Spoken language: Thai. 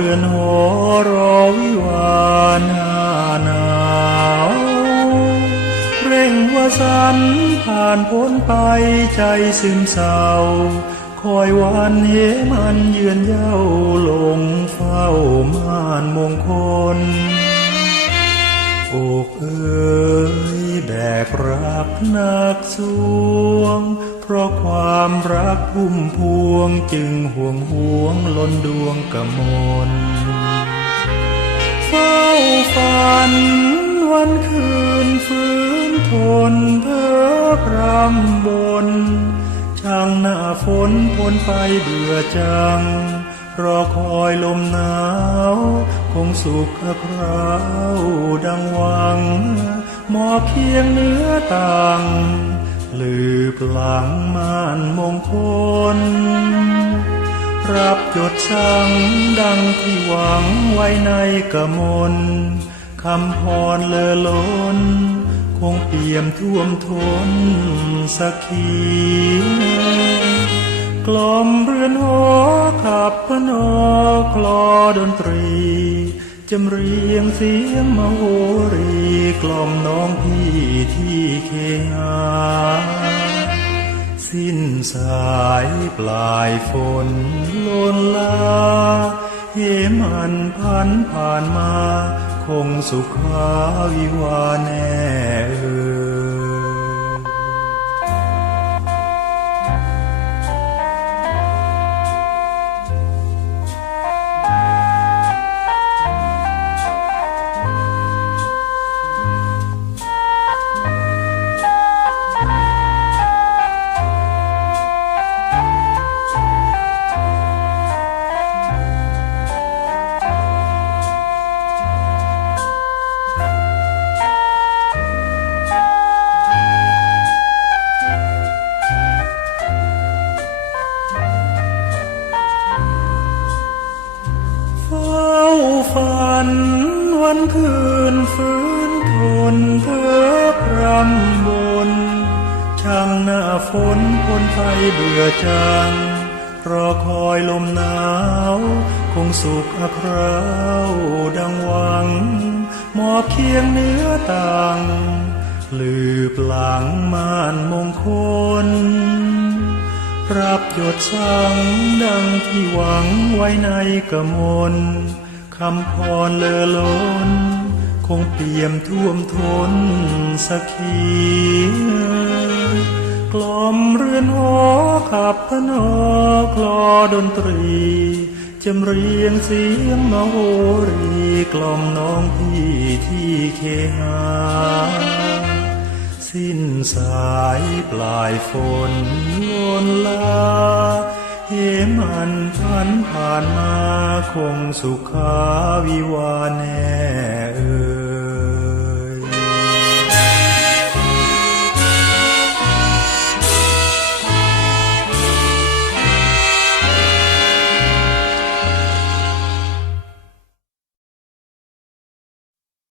เรือนหอรอวิวานหาหนาวเร่งว่าสันผ่านพ้นไปใจซึมเศร้า คอยวันเหมันเยือนเย้าลง หนักสวง เพราะความรักพุ่มพวงจึงห่วงห่วงล้นดวงกมลเฝ้าฝันวันคืนฟื้นทนเพ้อพรำบน ช่างหน้าฝนพ้นไปเบื่อจัง รอคอยลมหนาว คงสุขคราวดังหวัง หมอกเคียงเนื้อต่างลืบหลังม่านมงคล รับจดสั่งดังที่หวังไว้ในกะมลคำพรเลอล้น คงเปี่ยมท่วมท้นสักขีกลอมเรือนหอขับพนอกลอดนตรี จำเรียงเสียงมโหรีกล่อมน้องพี่ที่เคหา สิ้นสายปลายฝนลนลาเหมันพันผ่านมา คงสุขาวิวาแน่ ฝันวันคืนฟื้นทนเพ้อพรำบน ช่างหน้าฝนพ้นไปเบื่อจัง รอคอยลมหนาว คงสุขอคราวดังหวัง หมอบเคียงเนื้อต่างลืบหลังม่านมงคล รับหยดสังดังที่หวังไว้ในกมล คำพรเลอล้น คงเปี่ยมท่วมท้นสักขีกล่อมเรือนหอขับพนอกลอดนตรีจำเรียงเสียงมโหรีกล่อมน้องพี่ที่เคหา สิ้นสายปลายฝนลนลา หันผ่านมาคงสุขาวิวาแน่เอ่